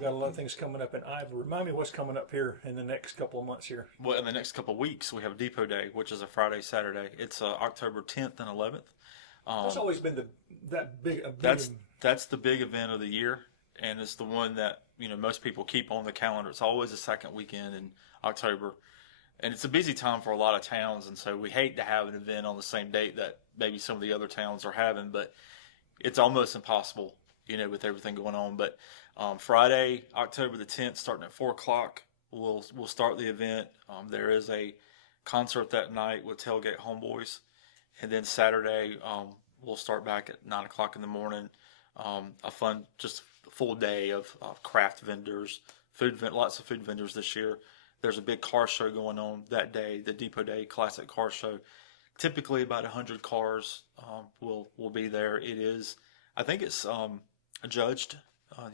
I've got a lot of things coming up in Iowa. Remind me what's coming up here in the next couple of months here. Well, in the next couple of weeks, we have Depot Day, which is a Friday, Saturday. It's October 10th and 11th. That's Um, always been that big a big. that's the big event of the year, and it's the one that most people keep on the calendar. It's always the second weekend in October, and it's a busy time for a lot of towns. And so we hate to have an event on the same date that maybe some of the other towns are having, but it's almost impossible, with everything going on. But Friday, October the 10th, starting at 4 o'clock, we'll start the event. There is a concert that night with Tailgate Homeboys, and then Saturday we'll start back at 9 o'clock in the morning. A fun, just full day of craft vendors, lots of food vendors this year. There's a big car show going on that day, the Depot Day Classic Car Show. Typically, about 100 cars will be there. It is, I think it's judged.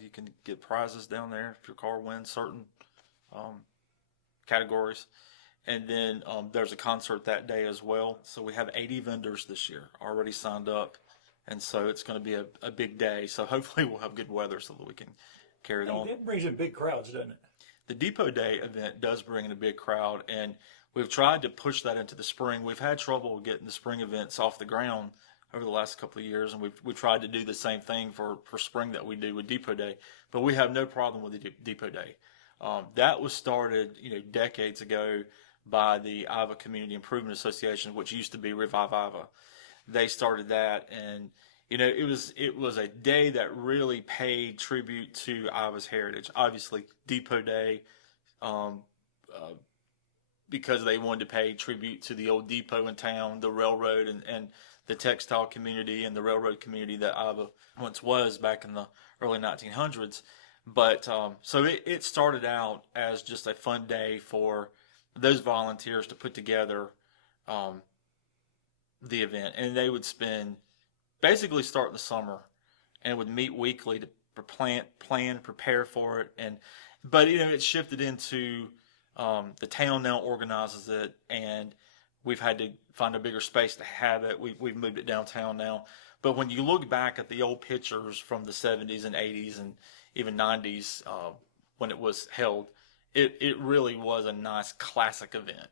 You can get prizes down there if your car wins certain um, categories. And then there's a concert that day as well. So we have 80 vendors this year already signed up. And so it's going to be a big day. So hopefully we'll have good weather so that we can carry it on. It brings in big crowds, doesn't it? The Depot Day event does bring in a big crowd, and we've tried to push that into the spring. We've had trouble getting the spring events off the ground over the last couple of years, and we've tried to do the same thing for spring that we do with Depot Day, but we have no problem with the Depot Day. That was started, decades ago by the Iowa Community Improvement Association, which used to be Revive Iowa. They started that, and it was a day that really paid tribute to Iowa's heritage. Obviously, Depot Day, because they wanted to pay tribute to the old depot in town, the railroad, and the textile community and the railroad community that Iowa once was back in the early 1900s. But so it started out as just a fun day for those volunteers to put together the event, and they would basically start in the summer and would meet weekly to plan, prepare for it. But it shifted into the town now organizes it, and we've had to find a bigger space to have it. We've moved it downtown now. But when you look back at the old pictures from the 70s and 80s and even 90s when it was held, it really was a nice classic event.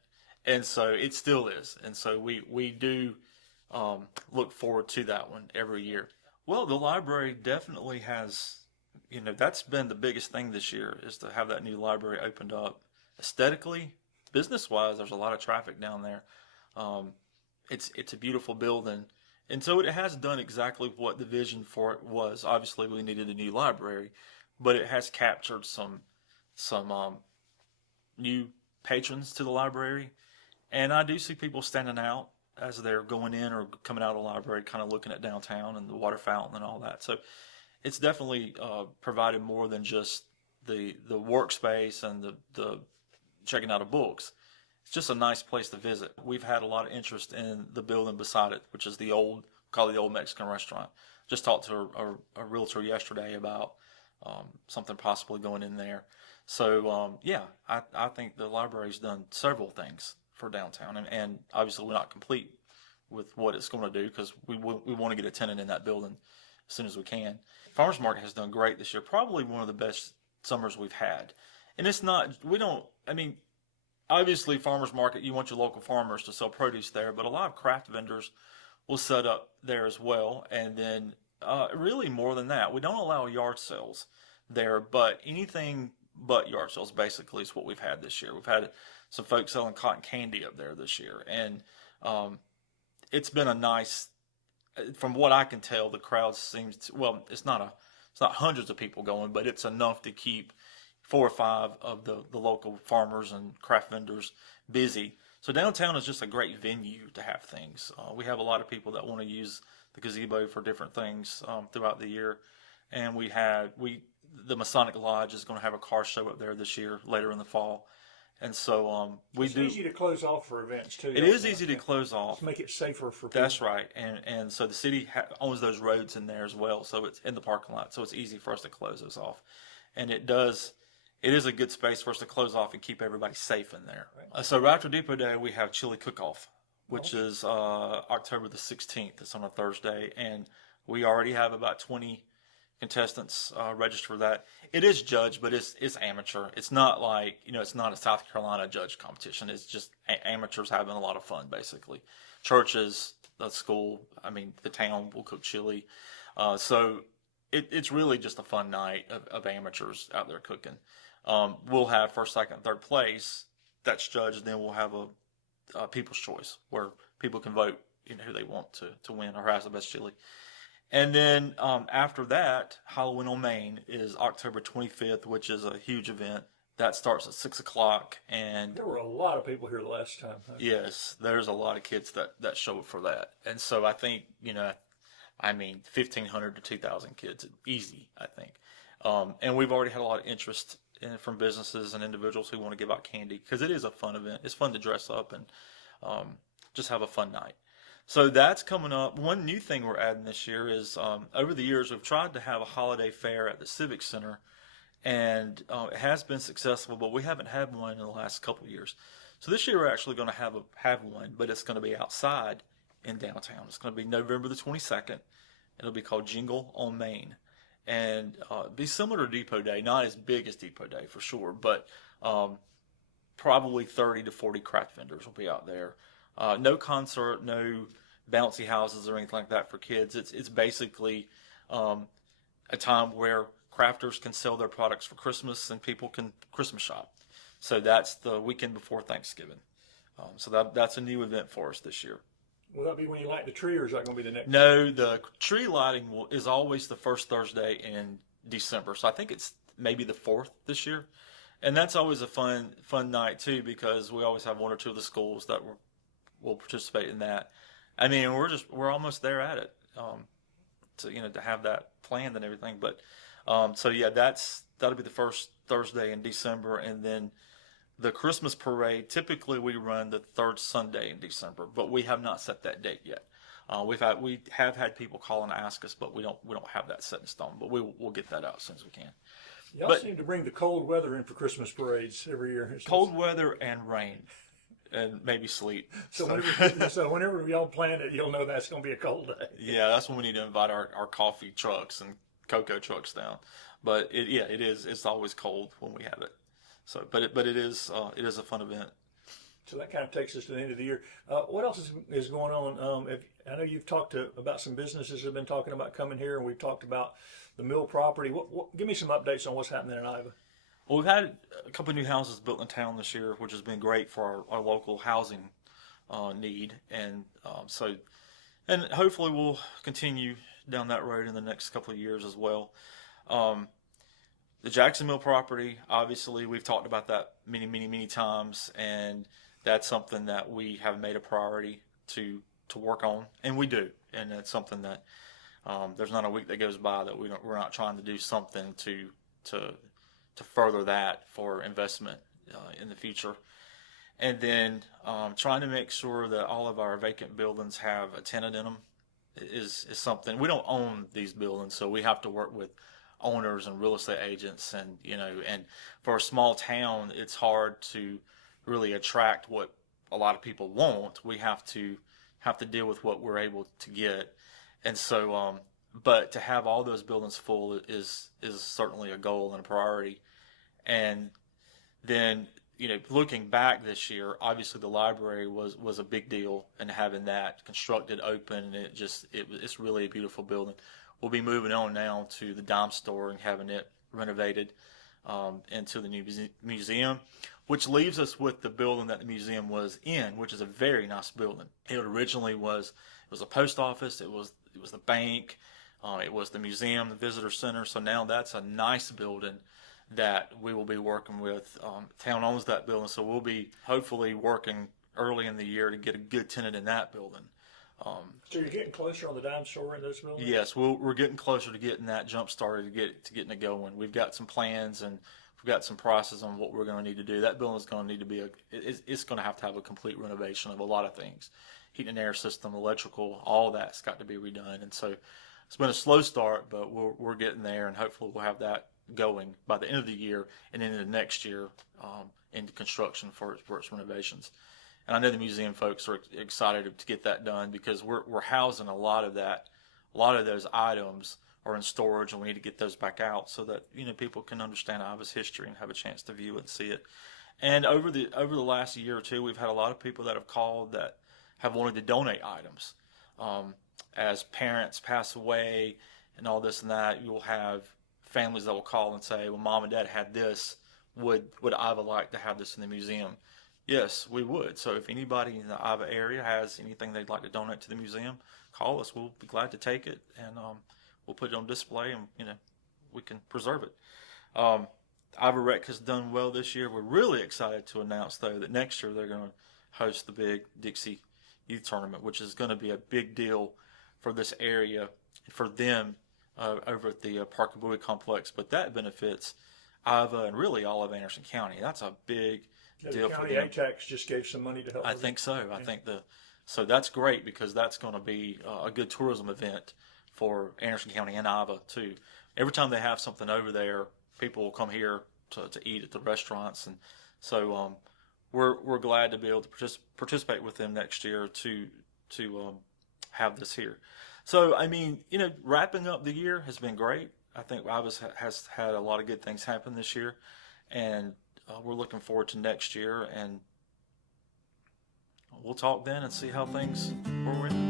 And so it still is. And so we do look forward to that one every year. Well, the library definitely has, that's been the biggest thing this year, is to have that new library opened up. Aesthetically, business-wise, there's a lot of traffic down there. It's a beautiful building. And so it has done exactly what the vision for it was. Obviously, we needed a new library, but it has captured some new patrons to the library. And I do see people standing out as they're going in or coming out of the library, kind of looking at downtown and the water fountain and all that. So it's definitely provided more than just the workspace and the checking out of books. It's just a nice place to visit. We've had a lot of interest in the building beside it, which is the old Mexican restaurant. Just talked to a realtor yesterday about something possibly going in there. So I think the library's done several things for downtown, and obviously we're not complete with what it's going to do, because we want to get a tenant in that building as soon as we can. Farmers Market has done great this year, probably one of the best summers we've had. And it's not, obviously Farmers Market, you want your local farmers to sell produce there, but a lot of craft vendors will set up there as well. And then really more than that, we don't allow yard sales there, but anything but yard sales basically is what we've had this year. We've had some folks selling cotton candy up there this year, and it's been a nice, from what I can tell, the crowd seems to, well, it's not hundreds of people going, but it's enough to keep 4 or 5 of the local farmers and craft vendors busy. So downtown is just a great venue to have things. We have a lot of people that want to use the gazebo for different things throughout the year, and the Masonic Lodge is going to have a car show up there this year, later in the fall. And so it's easy to close off for events too. It is easy to close off. To make it safer for people. That's right. And so the city owns those roads in there as well, so it's in the parking lot, so it's easy for us to close those off. And it is a good space for us to close off and keep everybody safe in there. Right. So right after Depot Day, we have Chili Cook-Off, which is October the 16th. It's on a Thursday, and we already have about 20 contestants register for that. It is judged, but it's amateur. It's not like, it's not a South Carolina judge competition. It's just amateurs having a lot of fun, basically. Churches, the school, the town will cook chili. So it's really just a fun night of amateurs out there cooking. We'll have first, second, third place that's judged, and then we'll have a people's choice where people can vote, who they want to win or who has the best chili. And then after that, Halloween on Main is October 25th, which is a huge event. That starts at 6 o'clock. And there were a lot of people here the last time. Huh? Yes, there's a lot of kids that show up for that. And so I think, 1,500 to 2,000 kids, easy, I think. And we've already had a lot of interest from businesses and individuals who want to give out candy because it is a fun event. It's fun to dress up and just have a fun night. So that's coming up. One new thing we're adding this year is over the years we've tried to have a holiday fair at the Civic Center, and it has been successful, but we haven't had one in the last couple of years. So this year we're actually going to have one, but it's going to be outside in downtown. It's going to be November the 22nd. It'll be called Jingle on Main. And be similar to Depot Day, not as big as Depot Day for sure, but probably 30 to 40 craft vendors will be out there. No concert, no bouncy houses or anything like that for kids. It's basically a time where crafters can sell their products for Christmas and people can Christmas shop. So that's the weekend before Thanksgiving. So that's a new event for us this year. Will that be when you light the tree, or is that going to be the next? No, the tree lighting is always the first Thursday in December. So I think it's maybe the 4th this year. And that's always a fun night too, because we always have one or two of the schools that will participate in that. We're almost there at it. To have that planned and everything. But that'll be the first Thursday in December, and then the Christmas parade, typically we run the third Sunday in December, but we have not set that date yet. We have had people call and ask us, but we don't have that set in stone. But we'll get that out as soon as we can. Y'all seem to bring the cold weather in for Christmas parades every year. Cold weather and rain, and maybe sleet. So whenever y'all plan it, you'll know that's going to be a cold day. Yeah, that's when we need to invite our coffee trucks and cocoa trucks down. But it is. It's always cold when we have it. So, but it is a fun event. So that kind of takes us to the end of the year. What else is going on? I know you've talked about some businesses that have been talking about coming here, and we've talked about the mill property. Give me some updates on what's happening in Iva. Well, we've had a couple of new houses built in town this year, which has been great for our local housing need, and and hopefully we'll continue down that road in the next couple of years as well. The Jackson Mill property, obviously, we've talked about that many times, and that's something that we have made a priority to work on, and we do. And it's something that there's not a week that goes by that we're not trying to do something to further that for investment in the future. And then trying to make sure that all of our vacant buildings have a tenant in them is something. We don't own these buildings, so we have to work with owners and real estate agents, and for a small town, it's hard to really attract what a lot of people want. We have to deal with what we're able to get, and so but to have all those buildings full is certainly a goal and a priority. And then looking back this year, obviously the library was a big deal, and having that constructed, open, and it's really a beautiful building. We'll be moving on now to the dime store and having it renovated into the new museum, which leaves us with the building that the museum was in, which is a very nice building. It originally was a post office. It was the bank. It was the museum, the visitor center. So now that's a nice building that we will be working with. Town owns that building, so we'll be hopefully working early in the year to get a good tenant in that building. So you're getting closer on the dime store in those buildings? Yes, we're getting closer to getting that jump started, to getting it going. We've got some plans, and we've got some prices on what we're going to need to do. That building is going to need to be it's going to have a complete renovation of a lot of things. Heating and air system, electrical, all that's got to be redone. And so it's been a slow start, but we're getting there, and hopefully we'll have that going by the end of the year and into the next year into construction for its renovations. And I know the museum folks are excited to get that done, because we're housing a lot of those items are in storage, and we need to get those back out so that people can understand Iva's history and have a chance to view it and see it. And over the last year or two, we've had a lot of people that have called that have wanted to donate items. As parents pass away and all this and that, you'll have families that will call and say, well, mom and dad had this. Would Iva like to have this in the museum? Yes, we would. So if anybody in the Iva area has anything they'd like to donate to the museum, call us. We'll be glad to take it, and we'll put it on display, and we can preserve it. Iva Rec has done well this year. We're really excited to announce, though, that next year they're going to host the big Dixie Youth Tournament, which is going to be a big deal for this area, for them over at the Parker Bowie Complex. But that benefits Iva and really all of Anderson County. That's a big deal for County them. ATAX just gave some money to help. I think so. I think so that's great, because that's going to be a good tourism event for Anderson County and Iva too. Every time they have something over there, people will come here to eat at the restaurants, and so we're glad to be able to participate with them next year to have this here. So I mean, wrapping up the year has been great. I think Iva has had a lot of good things happen this year, and we're looking forward to next year, and we'll talk then and see how things where we're at.